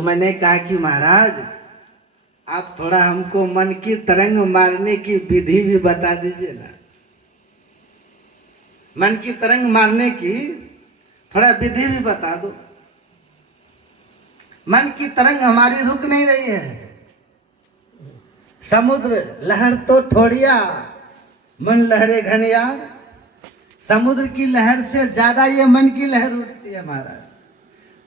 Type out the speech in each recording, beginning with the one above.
तो मैंने कहा कि महाराज आप थोड़ा हमको मन की तरंग मारने की विधि भी बता दीजिए ना। मन की तरंग मारने की थोड़ा विधि भी बता दो। मन की तरंग हमारी रुक नहीं रही है। समुद्र लहर तो थोड़िया, मन लहरे घनियार। समुद्र की लहर से ज्यादा ये मन की लहर उठती है महाराज।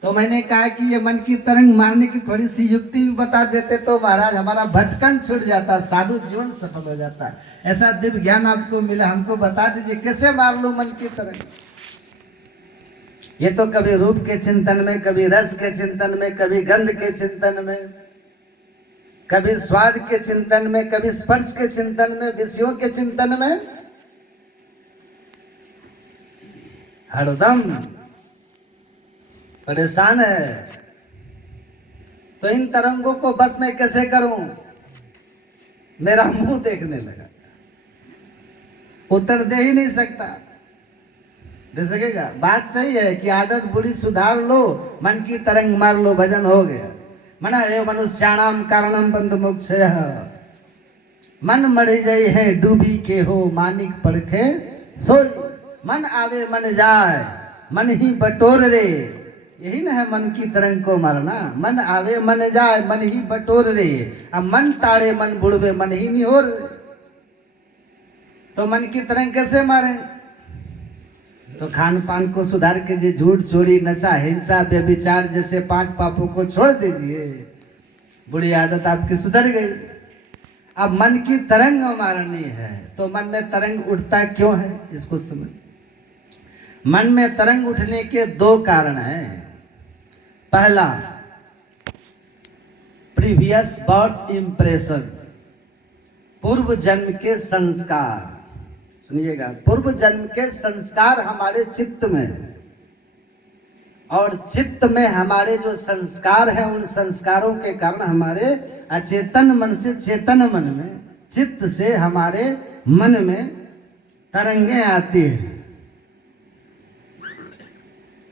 तो मैंने कहा कि ये मन की तरंग मारने की थोड़ी सी युक्ति भी बता देते तो महाराज हमारा भटकन छूट जाता, साधु जीवन सफल हो जाता। ऐसा दिव्य ज्ञान आपको मिला, हमको बता दीजिए कैसे मार लो मन की तरंग। ये तो कभी रूप के चिंतन में, कभी रस के चिंतन में, कभी गंध के चिंतन में, कभी स्वाद के चिंतन में, कभी स्पर्श के चिंतन में, विषयों के चिंतन में, हरदम परेशान है। तो इन तरंगों को बस मैं कैसे करूं? मेरा मुंह देखने लगा, उत्तर दे ही नहीं सकता। दे सकेगा? बात सही है कि आदत बुरी सुधार लो, मन की तरंग मार लो, भजन हो गया। मना ये मनुष्याणाम कारणम बंध मोक्षयः। मन मर जाई है डूबी के हो, मानिक परखे सोई। मन आवे मन जाए, मन ही बटोर रे। यही ना है मन की तरंग को मारना। मन आवे मन जाए, मन ही बटोर रे। अब मन ताड़े मन बुड़वे, मन ही निहोर रे। तो मन की तरंग कैसे मारे? तो खान पान को सुधार के जी, झूठ चोरी नशा हिंसा व्यभिचार जैसे 5 पापों को छोड़ दीजिए, बुरी आदत आपकी सुधर गई। अब मन की तरंग मारनी है तो मन में तरंग उठता क्यों है इसको समझ। मन में तरंग उठने के 2 कारण हैं। पहला, प्रीवियस बर्थ इंप्रेशन, पूर्व जन्म के संस्कार। सुनिएगा, पूर्व जन्म के संस्कार हमारे चित्त में है, और चित्त में हमारे जो संस्कार हैं उन संस्कारों के कारण हमारे अचेतन मन से चेतन मन में, चित्त से हमारे मन में तरंगे आती हैं।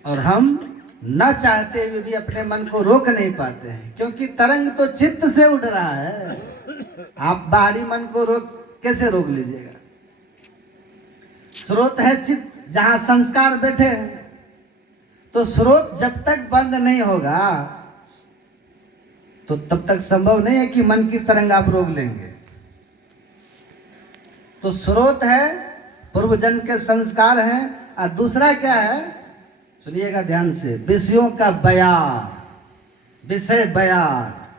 और हम न चाहते हुए भी अपने मन को रोक नहीं पाते हैं, क्योंकि तरंग तो चित्त से उठ रहा है। आप बाहरी मन को कैसे रोक लीजिएगा? स्रोत है चित्त, जहां संस्कार बैठे हैं। तो स्रोत जब तक बंद नहीं होगा तो तब तक संभव नहीं है कि मन की तरंग आप रोक लेंगे। तो स्रोत है, पूर्व जन्म के संस्कार हैं। और दूसरा क्या है, सुनिएगा ध्यान से, विषयों का बयार, विषय बयार।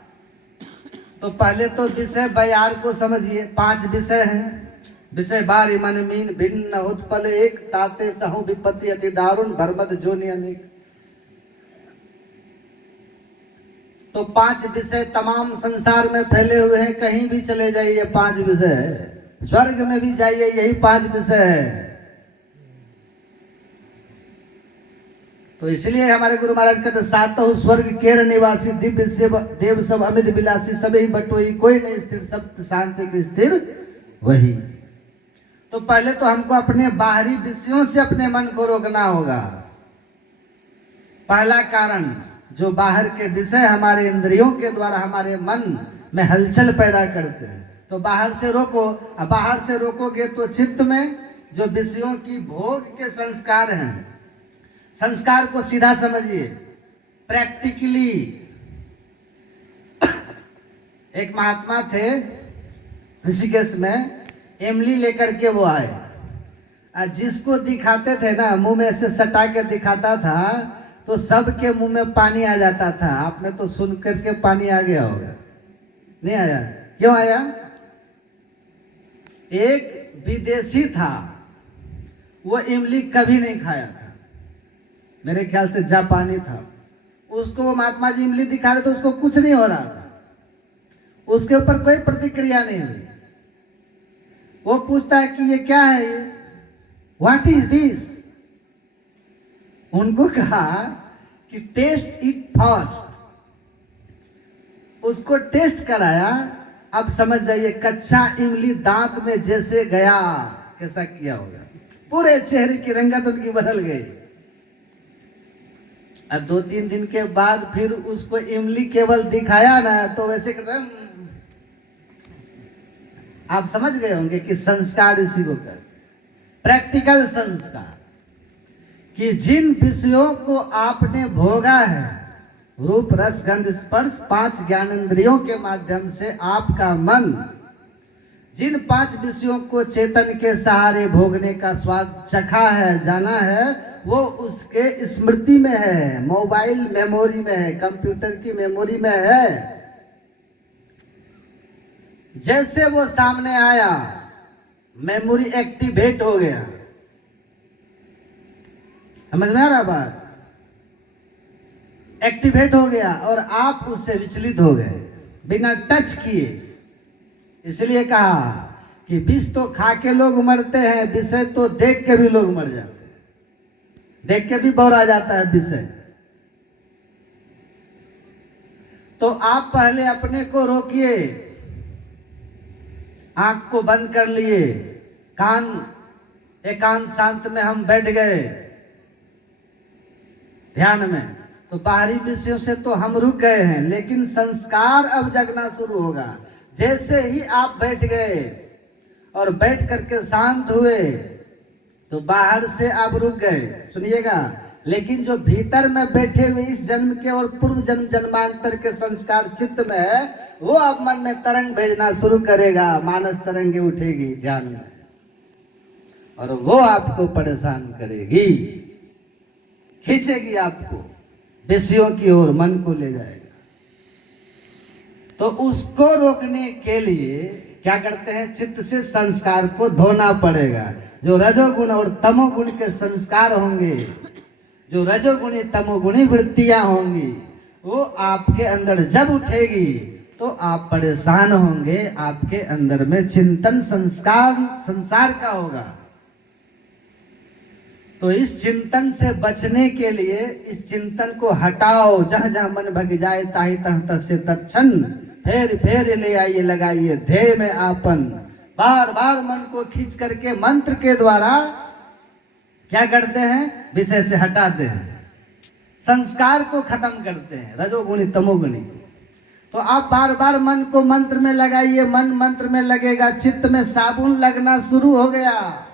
तो पहले तो विषय बयार को समझिए। 5 विषय हैं। विषय बारी मन मीन भिन्न उत्पल एक, ताते सहु विपत्ति अति दारुण, भरमद जोनि अनेक। तो 5 विषय तमाम संसार में फैले हुए हैं। कहीं भी चले जाइए 5 विषय है। स्वर्ग में भी जाइए यही 5 विषय है। तो इसलिए हमारे गुरु महाराज कहते, सातों स्वर्ग केर निवासी, दिव्य शिव देव सब अमित विलासी, सभी बटोई कोई नहीं स्थिर, सब शांति की स्थिर वही। तो पहले तो हमको अपने बाहरी विषयों से अपने मन को रोकना होगा। पहला कारण, जो बाहर के विषय हमारे इंद्रियों के द्वारा हमारे मन में हलचल पैदा करते हैं, तो बाहर से रोको। अब बाहर से रोकोगे तो चित्त में जो विषयों की भोग के संस्कार हैं, संस्कार को सीधा समझिए, प्रैक्टिकली। एक महात्मा थे ऋषिकेश में, इमली लेकर के वो आए। जिसको दिखाते थे ना, मुंह में ऐसे सटा के दिखाता था तो सबके मुंह में पानी आ जाता था। आपने तो सुन करके पानी आ गया होगा, नहीं आया? क्यों आया? एक विदेशी था, वो इमली कभी नहीं खाया था, मेरे ख्याल से जापानी था। उसको वो महात्मा जी इमली दिखा रहे तो उसको कुछ नहीं हो रहा था, उसके ऊपर कोई प्रतिक्रिया नहीं हुई। वो पूछता है कि ये क्या है, ये व्हाट इज दिस? उनको कहा कि टेस्ट इट फर्स्ट। उसको टेस्ट कराया। अब समझ जाइए, कच्चा इमली दांत में जैसे गया, कैसा किया होगा, पूरे चेहरे की रंगत उनकी बदल गई। अब 2-3 दिन के बाद फिर उसको इमली केवल दिखाया ना तो वैसे कहते हैं आप समझ गए होंगे कि संस्कार इसी को कहते, प्रैक्टिकल संस्कार, कि जिन विषयों को आपने भोगा है, रूप रस गंध स्पर्श 5 ज्ञानेंद्रियों के माध्यम से आपका मन जिन 5 विषयों को चेतन के सहारे भोगने का स्वाद चखा है, जाना है, वो उसके स्मृति में है, मोबाइल मेमोरी में है, कंप्यूटर की मेमोरी में है। जैसे वो सामने आया, मेमोरी एक्टिवेट हो गया। समझ में आ रहा बात? एक्टिवेट हो गया और आप उससे विचलित हो गए बिना टच किए। इसलिए कहा कि विष तो खा के लोग मरते हैं, विषय तो देख के भी लोग मर जाते हैं, देख के भी बौरा जाता है विषय। तो आप पहले अपने को रोकिए, आंख को बंद कर लिए, कान एकांत शांत में हम बैठ गए ध्यान में, तो बाहरी विषयों से तो हम रुक गए हैं, लेकिन संस्कार अब जगना शुरू होगा। जैसे ही आप बैठ गए और बैठ करके शांत हुए तो बाहर से आप रुक गए, सुनिएगा। लेकिन जो भीतर में बैठे हुए इस जन्म के और पूर्व जन्म जन्मांतर के संस्कार चित्त में है, वो अब मन में तरंग भेजना शुरू करेगा, मानस तरंगे उठेगी ध्यान में, और वो आपको परेशान करेगी, खींचेगी आपको विषयों की ओर, मन को ले जाएगा। तो उसको रोकने के लिए क्या करते हैं, चित्त से संस्कार को धोना पड़ेगा। जो रजोगुण और तमोगुण के संस्कार होंगे, जो रजोगुणी तमोगुणी वृत्तियां होंगी, वो आपके अंदर जब उठेगी तो आप परेशान होंगे, आपके अंदर में चिंतन संस्कार संसार का होगा। तो इस चिंतन से बचने के लिए इस चिंतन को हटाओ, जहां जहां मन भग जाए ताहि तह तस्य तत्क्षण फेर फेर ले आइए, लगाइए ध्येय में आपन। बार बार मन को खींच करके मंत्र के द्वारा क्या करते हैं, विषय से हटाते हैं, संस्कार को खत्म करते हैं, रजोगुणी तमोगुणी। तो आप बार बार मन को मंत्र में लगाइए, मन मंत्र में लगेगा, चित्त में साबुन लगना शुरू हो गया।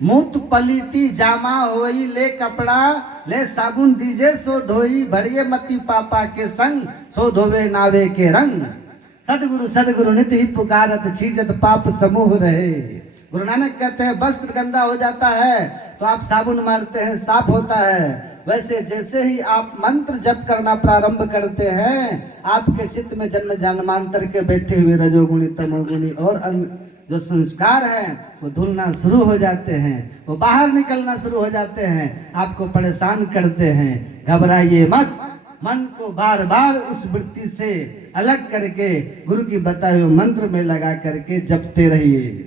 मूत पलीती जामा होई, ले कपड़ा ले साबुन दीजे सो धोई, भरिए मती पापा के संग सो धोवे नावे के रंग। सदगुरु सदगुरु नित ही पुकारत, चीजत पाप समूह रहे। गुरु नानक कहते हैं वस्त्र गंदा हो जाता है तो आप साबुन मारते हैं, साफ होता है। वैसे जैसे ही आप मंत्र जप करना प्रारंभ करते हैं, आपके चित्त में जन्म जन्मांतर के बैठे हुए रजोगुणी तमोगुणी और जो संस्कार हैं वो धुलना शुरू हो जाते हैं, वो बाहर निकलना शुरू हो जाते हैं, आपको परेशान करते हैं। घबराइए मत, मन को बार बार उस वृत्ति से अलग करके गुरु की बताए हुए मंत्र में लगा करके जपते रहिए।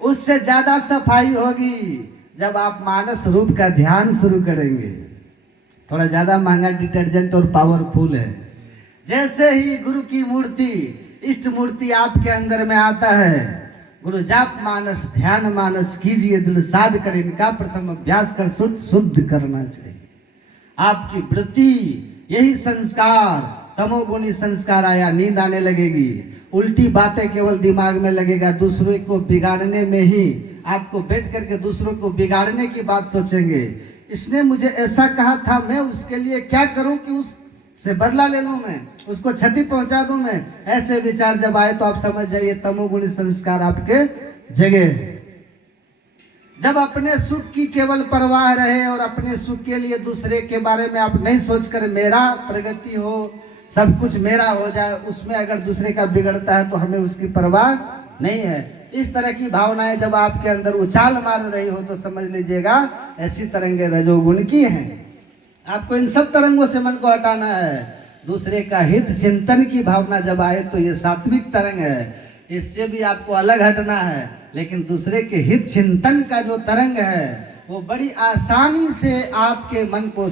उससे ज्यादा सफाई होगी जब आप मानस रूप का ध्यान शुरू करेंगे। थोड़ा ज्यादा महंगा डिटर्जेंट और पावरफुल है। जैसे ही गुरु की मूर्ति, इष्ट मूर्ति आपके अंदर में आता है, गुरु जाप मानस ध्यान मानस कीजिए, दिल साध कर इनका प्रथम अभ्यास कर शुद्ध करना चाहिए। आपकी वृत्ति यही संस्कार, तमोगुणी संस्कार आया, नींद आने लगेगी, उल्टी बातें केवल दिमाग में लगेगा, दूसरों को बिगाड़ने में ही आपको बैठ करके दूसरों को बिगाड़ने की बात सोचेंगे। इसने मुझे ऐसा कहा था, मैं उसके लिए क्या करूं कि उससे बदला ले लूं, मैं उसको क्षति पहुंचा दूं मैं। ऐसे विचार जब आए तो आप समझ जाइए तमोगुणी संस्कार आपके जगह। जब अपने सुख की केवल परवाह रहे और अपने सुख के लिए दूसरे के बारे में आप नहीं सोचकर मेरा प्रगति हो, सब कुछ मेरा हो जाए, उसमें अगर दूसरे का बिगड़ता है तो हमें उसकी परवाह नहीं है। इस तरह की भावनाएं जब आपके अंदर उछाल मार रही हो तो समझ लीजिएगा ऐसी तरंगे रजोगुण की हैं। आपको इन सब तरंगों से मन को हटाना है। दूसरे का हित चिंतन की भावना जब आए तो ये सात्विक तरंग है, इससे भी आपको अलग हटना है। लेकिन दूसरे के हित चिंतन का जो तरंग है वो बड़ी आसानी से आपके मन को